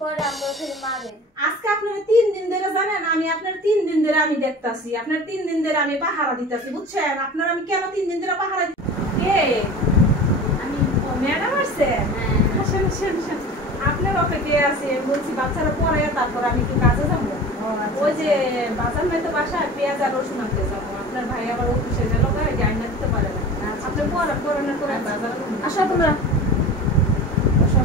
পরে আমরা ফের মারে। আজকে আপনারা 3 দিন ধরে জানেন আমি আপনার 3 দিন ধরে আমি দেখতাছি আপনার 3 দিন ধরে আমি পাহারা দিতাছি বুঝছেন আপনার আমি কেন 3 দিন ধরে পাহারা কে আমি ম্যাডাম আসছে আসেন আসেন আসেন আপনার অপেক্ষায় আছে বলছি বাচ্চারা পড়ায় তারপর আমি একটু কাজে যাবো ওই যে বাজার মেতে বাসায় পেঁয়াজ আর রসুন আনতে যাবো আপনার ভাই আবার অফিসে গেল গায়ে আইনা দিতে পারে না আপনি পড়ানোর করে বাজার আসো তোমরা আসো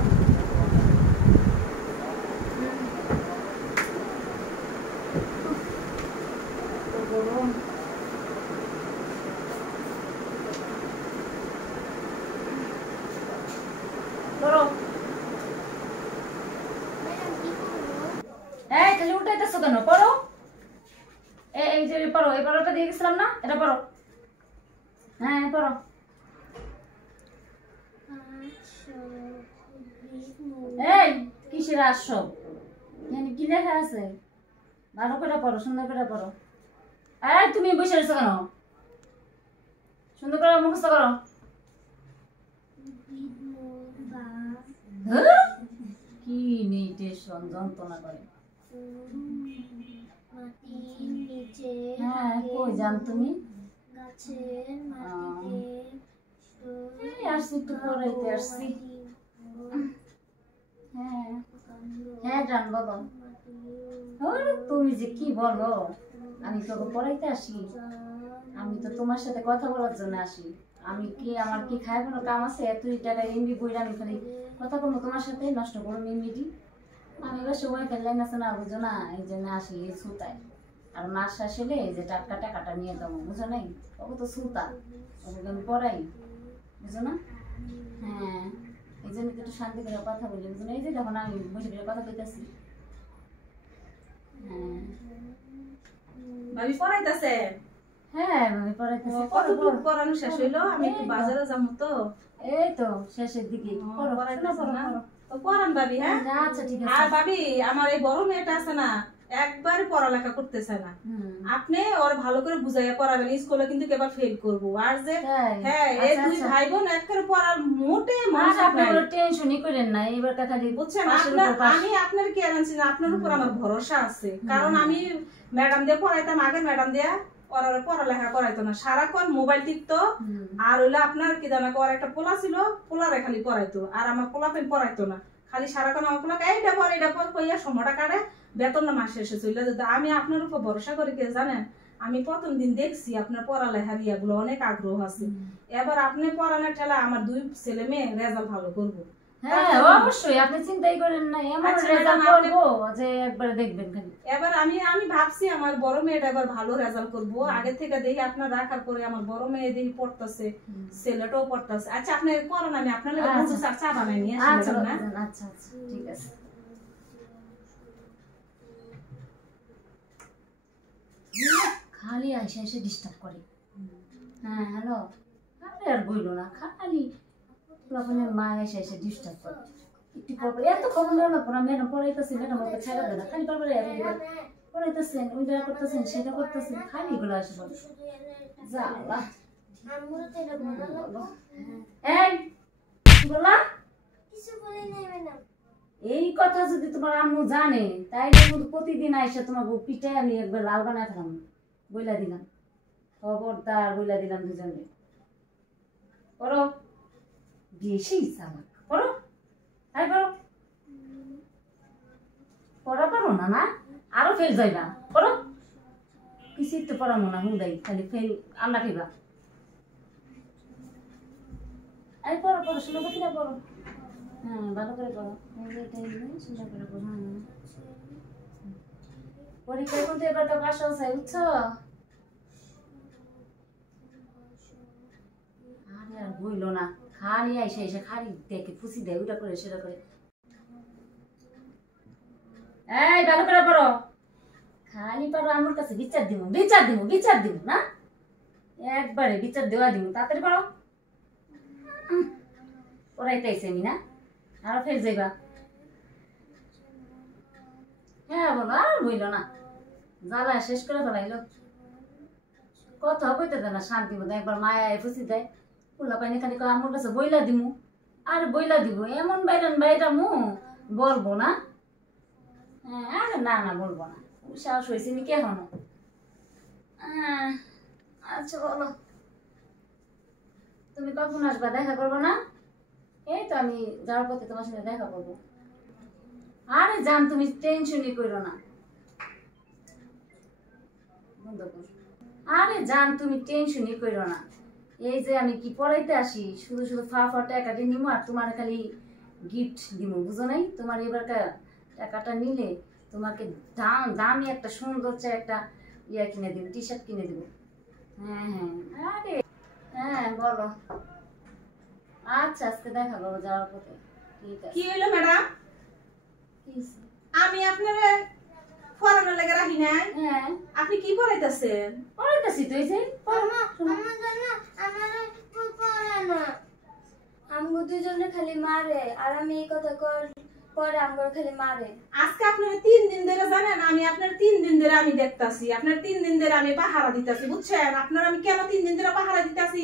গরম ধরো এই তাহলে উঠাইতেছো কেন? পড়ো। এই যে পড়ো, এই পড়াটা দিয়ে গেছিলাম না, এটা পড়ো। হ্যাঁ পড়ো। এই কিসের আসব? এখানে কি লেখা আছে? ভালো করে পড়ো, সুন্দর করে পড়ো। এই তুমি বসে রয়েছো কেন? সুন্দর করে মুখস্থ করো। কি মেডিটেশন যন্ত্রণা করে। হ্যাঁ কই যান তুমি? আসছি একটু পড়াইতে আসছি। হ্যাঁ হ্যাঁ জান বলো। তুমি যে কি বলো, আমি তোকে পড়াইতে আসি? আমি তো তোমার সাথে কথা বলার জন্য আসি। আমি কি আমার কি খায় কোনো কাম আছে? এতই টাকা এমবি বইরা আমি খালি কথা বলবো তোমার সাথে, নষ্ট করো এমবিটি। আমি এবার সময় ফেললাই না না বুঝো না, এই জন্য আসি এই সুতায়। আর মাস শেষ হলে এই যে টাকাটা নিয়ে যাবো, বুঝো নাই? ওকে তো সুতা, ওকে আমি পড়াই, বুঝো না? হ্যাঁ এই জন্য একটু শান্তি করে কথা বলি, বুঝো না? এই যে যখন আমি বসে বসে কথা বলতেছি। হ্যাঁ ভাবি পড়াইতাছে? হ্যাঁ আমি পড়াইতেছি। কতটুকু পড়ানো শেষ হইলো? আমি একটু বাজারে যাবো তো। এই তো শেষের দিকে পড়ো, পড়াইতেছে না? তো পড়ান ভাবি। হ্যাঁ আচ্ছা ঠিক আছে। আর ভাবি আমার এই বড় মেয়েটা আছে না, একবার পড়ালেখা করতেছে না। আপনি ওর ভালো করে বুঝাইয়া পড়াবেন, স্কুলে কিন্তু এবার ফেল করবো। আর যে হ্যাঁ এই দুই ভাই বোন একবারে পড়ার মোটে মনোযোগ নাই। আপনি টেনশনই করেন না, এবার খালি বুঝছেন আমি আপনার কি আনছি না, আপনার উপর আমার ভরসা আছে। কারণ আমি ম্যাডাম দিয়ে পড়াইতাম, আগে ম্যাডাম দিয়ে পড়ালেখা করাইতো না, সারাক্ষণ মোবাইল টিপতো। আর হইলো আপনার কি জানা ওর একটা পোলা ছিল, পোলারে খালি পড়াইতো, আর আমার পোলাপেন পড়াইতো না। খালি সারাক্ষণ আমার পোলাকে এইটা পর কইয়া সময়টা কাটে, বেতন না মাসে এসে চলে যেত। আমি আপনার উপর ভরসা করি কে জানেন, আমি প্রথম দিন দেখছি আপনার পড়ালেখার ইয়াগুলো অনেক আগ্রহ আছে। এবার আপনি পড়ানোর ঠেলা আমার 2 ছেলে মেয়ে রেজাল্ট ভালো করবো। হ্যাঁ অবশ্যই আপনি চিন্তাই করেন না, এমন রেজাল্ট করব যে একবারে দেখবেন খালি। এবার আমি ভাবছি আমার বড় মেয়েটা এবার ভালো রেজাল্ট করব। আগে থেকে দেখি আপনার রাখার পরে আমার বড় মেয়ে দেখি পড়তেছে, ছেলেটাও পড়তেছে। আচ্ছা আপনি পড়ান, আমি আপনার লাগে বুঝু চা বানাই নিয়ে আসি না। আচ্ছা আচ্ছা ঠিক আছে। খালি আইসা এসে ডিস্টার্ব করে। হ্যাঁ হ্যালো, আপনি আর বইল না, খালি আপনার মা এসে ডিস্টার্ব করে। একটু এত খবর না পড়া ম্যাডাম পড়াইতেছে, ম্যাডাম ওকে ছেড়ে দেয় না, খালি পারবে পড়াইতেছেন, ওইটা করতেছেন, সেটা করতেছেন, খালি এগুলো আসে বলে জালা। এই কি বললা? এই কথা যদি তোমার আম্মু জানে তাইলে কিন্তু প্রতিদিন আইসা তোমার পিঠায় আমি একবার লাল বানায় ফেলাম, বইলা দিলাম। খবরদার বইলা দিলাম দুজনে। পড়ো, বেশি চালাক। পড়ো, তাই পড়ো। পড়া পারো না না, আরো ফেল যাইবা। পড়ো, কিছুই তো পড়াবো না, হুন্দাই খালি ফেল আমরা খাইবা। এই পড়ো, পড়াশোনা করতে পড়ো। হ্যাঁ ভালো করে পড়ো, সুন্দর করে পড়ো। পরীক্ষায় কিন্তু এবার তো পাশ হচ্ছে, বুঝছো? আরে আর বইলো না, খালি আইসা এসে খালি দেখে ফুসি দেয়, ওটা করে সেটা করে। এই ভালো করে পড়ো, খালি পারো আমার কাছে বিচার দিব না, একবারে বিচার দেওয়া দিব। তাড়াতাড়ি পড়ো, পড়াইতেছি আমি না, আরো ফেল যাইবা। হ্যাঁ বলো, আর বইল না, জ্বালা শেষ করে ফেলাইলো। কথা কইতে দেয় না শান্তি মতো, একবার মায়া ফুসি দেয়। পোলা পাইনি খালি আমার কাছে বইলা দিমু, আর বইলা দিব এমন বাইরান বাইরা মু বলবো না। হ্যাঁ, আরে না না বলবো না, সাহস হয়েছে নি কে হনো। আচ্ছা বলো, তুমি কখন আসবা, দেখা করবো না? এই তো আমি যাওয়ার পথে তোমার সাথে দেখা করবো। আরে জান তুমি টেনশনই করো না, বন্ধ কর। আরে জান তুমি টেনশনই করো না, এই যে আমি কি পড়াইতে আসি শুধু শুধু ফা ফা টাকাটা নিবো আর তোমার খালি গিফট দিব, বুঝো নাই? তোমার এবার টাকাটা নিলে তোমাকে দামি একটা সুন্দর একটা ইয়া কিনে দিব, টি শার্ট কিনে দিব। হ্যাঁ হ্যাঁ, আরে হ্যাঁ বলো। আচ্ছা আজকে দেখা করবো যাওয়ার পথে। ঠিক আছে। কি হইলো ম্যাডাম? কি হইছে? আমি আপনারে পড়ানোর লাগে রাখি নাই, হ্যাঁ আপনি কি পড়াইতেছেন? পড়াইতেছি তো, এই যে আমগো দুজনে খালি মারে আর আমি এই কথা পরে আমগো খালি মারে। আজকে আপনারা 3 দিন ধরে জানেন, আমি আপনার 3 দিন ধরে আমি দেখতাছি, আপনার 3 দিন ধরে আমি পাহারা দিতাছি, বুঝছেন? আপনার আমি কেন 3 দিন ধরে পাহারা দিতাছি?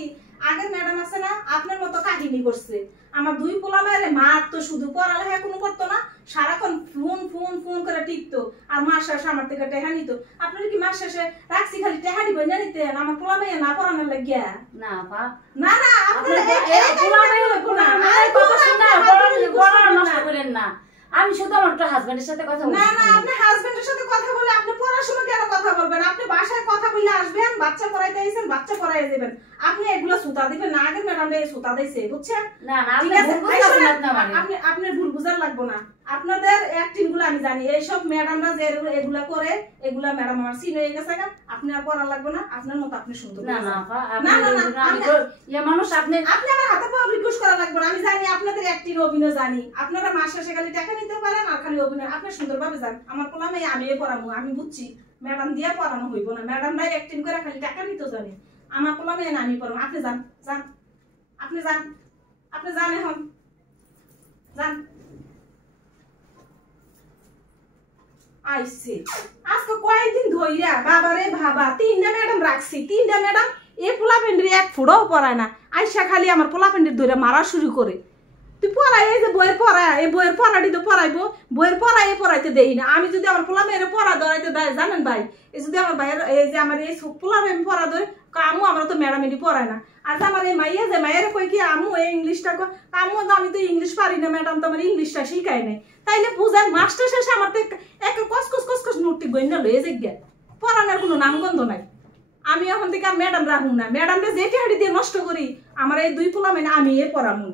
আগের ম্যাডাম আছে না, আপনার মতো কাহিনী করছে। আমার 2 পোলা মেয়েরে মার তো শুধু পড়ালেখা কোনো করতো না, সারাক্ষণ ফোন ফোন ফোন করে টিপতো আর মাস শেষে আমার থেকে টেহা নিত। আপনার কি মাস শেষে রাখছি খালি টেহা দিবেন না নিতেন আমার পোলা মেয়ে না পড়ানোর লাগিয়া? না পা না না আপনার না, আমি শুধু আমার একটা হাজবেন্ডের সাথে কথা বলছি। না না আপনি হাজবেন্ডের সাথে কথা বলে আপনি পড়াশোনা কেন কথা বলবেন? আপনি বাসায় কথা বলে আসবেন, বাচ্চা পড়াইতে আইছেন, বাচ্চা পড়াইয়ে দিবেন। আপনি এগুলো সুতা দিবেন না, আগের ম্যাডাম এই সুতা দিয়েছে, বুঝছেন? না না ঠিক আছে, আপনি আপনার ভুল বুঝার লাগবে না। আপনাদের অ্যাক্টিং গুলো আমি জানি, এইসব ম্যাডামরা যে এগুলা করে এগুলা ম্যাডাম আমার সিন হয়ে গেছে। আপনি আর পড়া লাগবে না, আপনার মতো আপনি সুন্দর। না না না না না মানুষ আপনি আমার হাতে পাওয়া রিকোয়েস্ট করা লাগবে না। আমি জানি আপনাদের অ্যাক্টিং অভিনয় জানি, আপনারা মাস শেষে খালি টাকা নিতে পারেন আর খালি অভিনয়। আপনি সুন্দরভাবে জান আমার পোলা মেয়ে আমি পড়াবো, আমি বুঝছি ম্যাডাম দিয়ে পড়ানো হইব না। ম্যাডামরাই অ্যাক্টিং করে খালি টাকা নিতে জানি, আমার পোলা মেয়ে না আমি পড়াবো। আপনি যান যান, আপনি যান, আপনি যান, এখন যান। আইসে আজকে কয়েকদিন ধইরা বাবারে বাবা 3টা ম্যাডাম রাখছি, 3টা ম্যাডাম এই পোলা পেন্ডি এক ফুটাও পড়ায় না। আইসা খালি আমার পোলা পেন্ডির ধইরা মারা শুরু করে। তুই পড়াই, এই যে বইয়ের পড়া, এই বইয়ের পড়াটি তো পড়াইবো, বইয়ের পড়াইতে দেই না। আমি যদি আমার পোলা মেয়ের পড়া ধরাইতে দেয় জানেন ভাই, এই যদি আমার ভাইয়ের এই যে আমার এই পোলা মেয়ে পড়া ধরে আমু আমরা তো ম্যাডাম এটি পড়ায় না। আর যে আমার এই মাইয়া যে মায়ের কই কি আমু এই ইংলিশটা আমু আমি তো ইংলিশ পারি না, ম্যাডাম তো আমার ইংলিশটা শিখায় নাই। তাইলে বুঝেন মাস্টার শেষে আমার তো একটা কসকস নোটটি গইনা লয়ে যাই, পড়ানোর কোনো নামগন্ধ নাই। আমি এখন থেকে ম্যাডাম রাখুন না, ম্যাডামটা যেটি হাড়ি দিয়ে নষ্ট করি আমার এই 2 পোলা মেয়ে আমি পড়ামু।